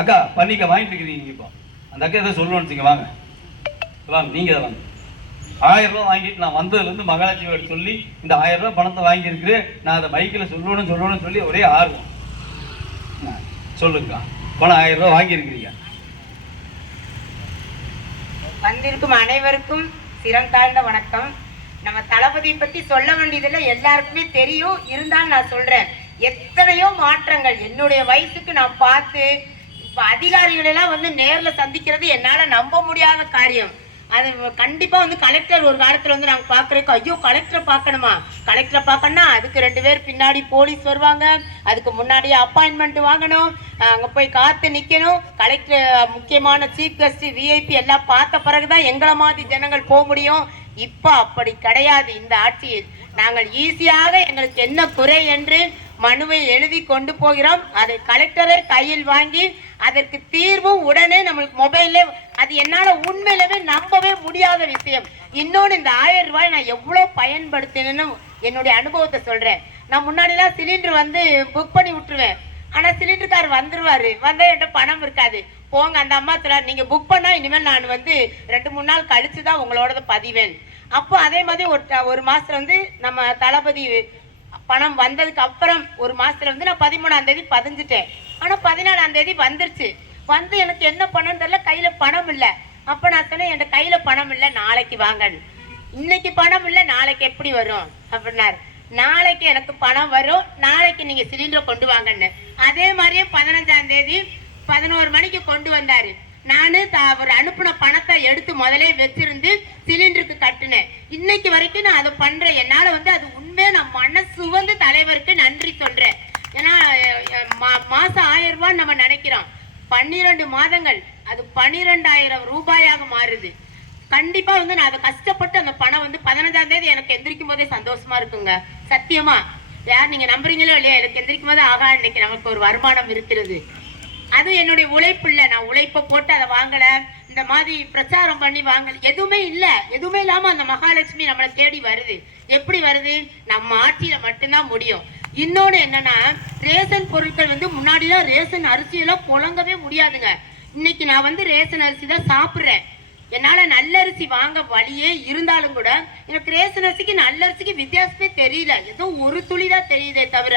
அக்கா பண்ணிக்க வாங்கிட்டு இருக்கிறீங்க நீங்கள். இப்போ அந்த அக்கா எதை சொல்லணும்னு வாங்க வாங்க, நீங்கள் தான் வாங்க. 1000 ரூபா வாங்கிட்டு நான் வந்ததுலேருந்து மகாலட்சுமி சொல்லி இந்த 1000 ரூபா பணத்தை வாங்கியிருக்கிறேன், நான் அதை மைக்கில் சொல்லணும்னு சொல்லி ஒரே ஆர்வம். சொல்லுங்கக்கா, பணம் 1000 ரூபா வாங்கியிருக்கிறீங்க. வந்திருக்கும் அனைவருக்கும் சிரம் தாழ்ந்த வணக்கம். நம்ம தளபதியை பற்றி சொல்ல வேண்டியதில் எல்லாருக்குமே தெரியும், இருந்தாலும் நான் சொல்கிறேன். எத்தனையோ மாற்றங்கள் என்னுடைய வயசுக்கு நான் பார்த்து இப்போ அதிகாரிகளெல்லாம் வந்து நேரில் சந்திக்கிறது என்னால் நம்ப முடியாத காரியம். அது கண்டிப்பாக வந்து கலெக்டர் ஒரு காலத்தில் வந்து நாங்கள் பார்க்குறோம், ஐயோ கலெக்டரை பார்க்கணுமா, கலெக்டரை பார்க்கணும்னா அதுக்கு 2 பேர் பின்னாடி போலீஸ் வருவாங்க, அதுக்கு முன்னாடியே அப்பாயின்மெண்ட் வாங்கணும், அங்கே போய் காத்து நிற்கணும். கலெக்டர் முக்கியமான சீஃப் கெஸ்ட் விஐபி எல்லாம் பார்த்த பிறகுதான் எங்களை மாதிரி ஜனங்கள் போக முடியும். இப்போ அப்படி கிடையாது. இந்த ஆட்சியில் நாங்கள் ஈஸியாக எங்களுக்கு என்ன குறை என்று மனுவை எழுதி கொண்டு போகிறோம். அதை கலெக்டரை கையில் வாங்கி அதற்கு தீர்வும் உடனே நம்மளுக்கு மொபைல்ல. அது என்னால் உண்மையிலவே நம்பவே முடியாத விஷயம். இன்னொன்று, இந்த 1000 ரூபாய் நான் எவ்வளோ பயன்படுத்தினேன்னு என்னுடைய அனுபவத்தை சொல்கிறேன். நான் முன்னாடிலாம் சிலிண்டர் வந்து புக் பண்ணி விட்டுருவேன். ஆனால் சிலிண்டருக்கார் வந்துடுவார், வந்தால் என்கிட்ட பணம் இருக்காது. போங்க, அந்த அம்மா சொல்ல நீங்கள் புக் பண்ணால் இனிமேல் நான் வந்து 2-3 நாள் கழித்து தான் உங்களோட பதிவேன். அப்போ அதே மாதிரி ஒரு மாதத்தில் வந்து நம்ம தளபதி பணம் வந்ததுக்கு அப்புறம் ஒரு மாதத்தில் வந்து நான் 13ஆம் தேதி பதிஞ்சிட்டேன். ஆனால் 14ஆம் தேதி வந்துருச்சு. வந்து எனக்கு என்ன பணம்னு தெரியல, கையில் பணம் இல்லை. அப்போ நான் சொன்னேன், என் கையில் பணம் இல்லை, நாளைக்கு வாங்கன்னு. இன்னைக்கு பணம் இல்லை, நாளைக்கு எப்படி வரும் அப்படின்னாரு. நாளைக்கு எனக்கு பணம் வரும், நாளைக்கு நீங்கள் சிலிண்டரை கொண்டு வாங்கன்னு. அதே மாதிரியே 15ஆம் தேதி 11 மணிக்கு கொண்டு வந்தார். நான் அவர் அனுப்பின பணத்தை எடுத்து முதலே வச்சிருந்து சிலிண்டருக்கு கட்டினேன். இன்னைக்கு வரைக்கும் நான் அதை பண்றேன். என்னால் வந்து அது உண்மையை நான் மனசு வந்து தலைவருக்கு நன்றி சொல்றேன். ஏன்னா மாசம் 1000 ரூபான்னு நம்ம நினைக்கிறோம், 12 மாதங்கள் அது 12,000 ரூபாயாக மாறுது. கண்டிப்பா வந்து நான் அதை கஷ்டப்பட்டு அந்த பணம் வந்து 15ஆம் தேதி எனக்கு எந்திரிக்கும் போதே சந்தோஷமா இருக்குங்க. சத்தியமா, யார் நீங்க நம்புறீங்களோ இல்லையா, எனக்கு எந்திரிக்கும் போது ஆகா இன்னைக்கு நமக்கு ஒரு வருமானம் இருக்கிறது. அது என்னுடைய உழைப்பு இல்லை, நான் உழைப்பை போட்டு அதை வாங்கல, இந்த மாதிரி பிரச்சாரம் பண்ணி வாங்கல, எதுவுமே இல்லை. எதுவுமே இல்லாம அந்த மகாலட்சுமி நம்மளை தேடி வருது. எப்படி வருது? நம்ம ஆட்சியில மட்டும்தான் முடியும். இன்னொன்று என்னன்னா, ரேஷன் பொருட்கள் வந்து முன்னாடிலாம் ரேஷன் அரிசியெல்லாம் புழங்கவே முடியாதுங்க. இன்னைக்கு நான் வந்து ரேஷன் அரிசி தான் சாப்பிட்றேன். என்னால் நல்ல அரிசி வாங்க வழியே இருந்தாலும் கூட எனக்கு ரேஷன் அரிசிக்கு நல்ல அரிசிக்கு வித்தியாசமே தெரியல. ஏதோ ஒரு துளி தான் தெரியுதே தவிர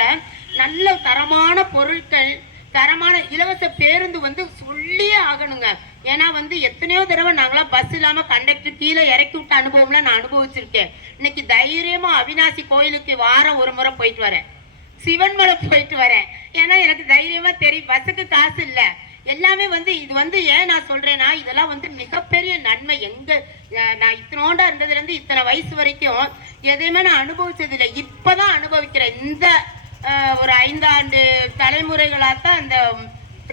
நல்ல தரமான பொருட்கள், தரமான இலவச பேருந்து வந்து சொல்லியே ஆகணுங்க. ஏன்னா வந்து எத்தனையோ தடவை நாங்களாம் பஸ் இல்லாமல் கண்டக்டர் கீழே இறக்கி விட்ட அனுபவம்லாம் நான் அனுபவிச்சிருக்கேன். இன்னைக்கு தைரியமாக அவினாசி கோயிலுக்கு வாரம் ஒரு முறை போயிட்டு வரேன், சிவன்மலை போயிட்டு வரேன். ஏன்னா எனக்கு தைரியமாக தெரியும், பஸ்ஸுக்கு காசு இல்லை. எல்லாமே வந்து இது வந்து ஏன் நான் சொல்றேன்னா, இதெல்லாம் வந்து மிகப்பெரிய நன்மை. நான் இத்தனோண்டா இருந்ததுலேருந்து இத்தனை வயசு வரைக்கும் எதையுமே நான் அனுபவிச்சது இல்லை. இப்போதான் அனுபவிக்கிறேன். இந்த ஒரு 5 ஆண்டு தலைமுறைகளாகத்தான் அந்த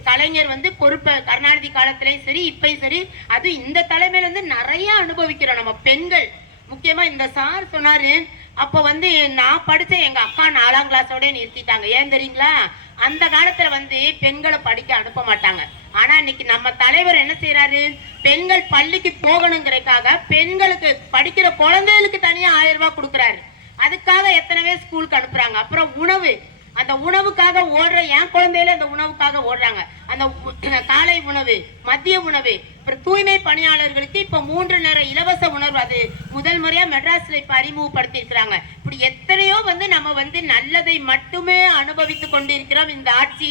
கலைஞர் வந்து பொறுப்பை கருணாநிதி காலத்திலையும் சரி இப்பயும் சரி, அது இந்த தலைமையில வந்து நிறைய அனுபவிக்கிறோம் நம்ம பெண்கள். முக்கியமா இந்த சார் சொன்னாரு, அப்போ வந்து நான் படிச்ச எங்க அக்கா 4ஆம் கிளாஸோட நிறுத்திட்டாங்க. ஏன் தெரியுங்களா? அந்த காலத்துல வந்து பெண்களை படிக்க அனுப்ப மாட்டாங்க. ஆனா இன்னைக்கு நம்ம தலைவர் என்ன செய்யறாரு, பெண்கள் பள்ளிக்கு போகணுங்கிறதுக்காக பெண்களுக்கு படிக்கிற குழந்தைகளுக்கு தனியா 1000 ரூபாய் கொடுக்குறாரு. அதுக்காக எத்தனை பேர் ஸ்கூலுக்கு அனுப்புறாங்க. அப்புறம் உணவு, அந்த உணவுக்காக ஓடுற என் குழந்தையில அந்த உணவுக்காக ஓடுறாங்க. அந்த காலை உணவு, மதிய உணவு, அப்புறம் தூய்மை பணியாளர்களுக்கு இப்ப 3 நேர இலவச உணவு, அது முதல் முறையா மெட்ராஸ்ல இப்ப அறிமுகப்படுத்தி இருக்கிறாங்க. இப்படி எத்தனையோ வந்து நம்ம வந்து நல்லதை மட்டுமே அனுபவித்துக் கொண்டிருக்கிறோம். இந்த ஆட்சி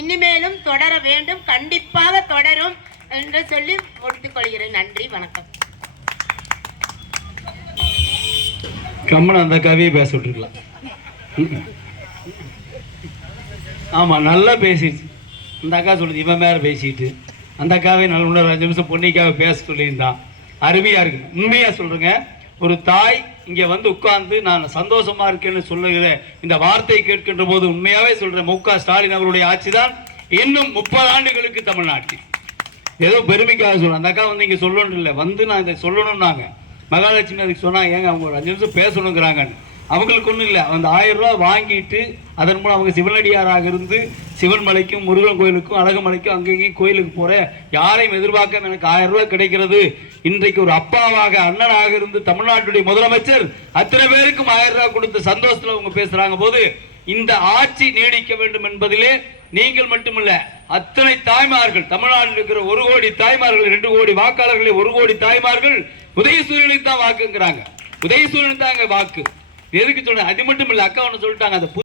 இனிமேலும் தொடர வேண்டும், கண்டிப்பாக தொடரும் என்று சொல்லி முடித்துக் கொள்கிறேன். நன்றி, வணக்கம். கம்மன் அந்த கவியை பேச விட்டுருக்கலாம். ஆமாம், நல்லா பேசிடுச்சு. அந்த அக்கா சொல்லுது இவன் மேலே பேசிட்டு, அந்த அக்காவே நல்ல 5 நிமிஷம் பொன்னிக்காவை பேச சொல்லியிருந்தான். அருமையாக இருக்குது. உண்மையாக சொல்கிறேங்க, ஒரு தாய் இங்கே வந்து உட்கார்ந்து நான் சந்தோஷமாக இருக்கேன்னு சொல்லுகிற இந்த வார்த்தையை கேட்கின்ற போது உண்மையாகவே சொல்கிறேன், மு.க. ஸ்டாலின் அவருடைய ஆட்சி தான் இன்னும் 30 ஆண்டுகளுக்கு தமிழ்நாட்டில். ஏதோ பெருமைக்காக சொல்கிறேன். அந்த அக்கா வந்து இங்கே சொல்லணும் இல்லை, வந்து நான் இதை சொல்லணும்னாங்க. மகாலட்சுமி அதுக்கு சொன்னாங்க, ஏங்க அவங்க ஒரு 5 நிமிஷம் பேசணுங்கிறாங்கன்னு. அவங்களுக்கு ஒன்றும் இல்லை, அந்த 1000 ரூபா வாங்கிட்டு அதன் மூலம் அவங்க சிவனடியாராக இருந்து சிவன்மலைக்கும் முருகன் கோயிலுக்கும் அழகுமலைக்கும் அங்கேயும் கோயிலுக்கு போகிறேன், யாரையும் எதிர்பார்க்காம எனக்கு 1000 ரூபாய் கிடைக்கிறது. இன்றைக்கு ஒரு அப்பாவாக அண்ணனாக இருந்து தமிழ்நாட்டுடைய முதலமைச்சர் அத்தனை பேருக்கும் 1000 ரூபாய் கொடுத்த சந்தோஷத்தில் அவங்க பேசுகிறாங்க போது இந்த ஆட்சி நீடிக்க வேண்டும் என்பதிலே நீங்கள் மட்டுமல்ல அத்தனை தாய்மார்கள், தமிழ்நாட்டில் இருக்கிற 1 கோடி தாய்மார்கள், 2 கோடி வாக்காளர்களை 1 கோடி தாய்மார்கள் உதயசூரியனுக்கு தான் வாக்குங்கிறாங்க. உதயசூரியனுக்கு தான் வாக்கு. எதுக்கு சொல்றேன்? அது மட்டும் இல்ல, அக்கா ஒன்று சொல்லிட்டாங்க, அந்த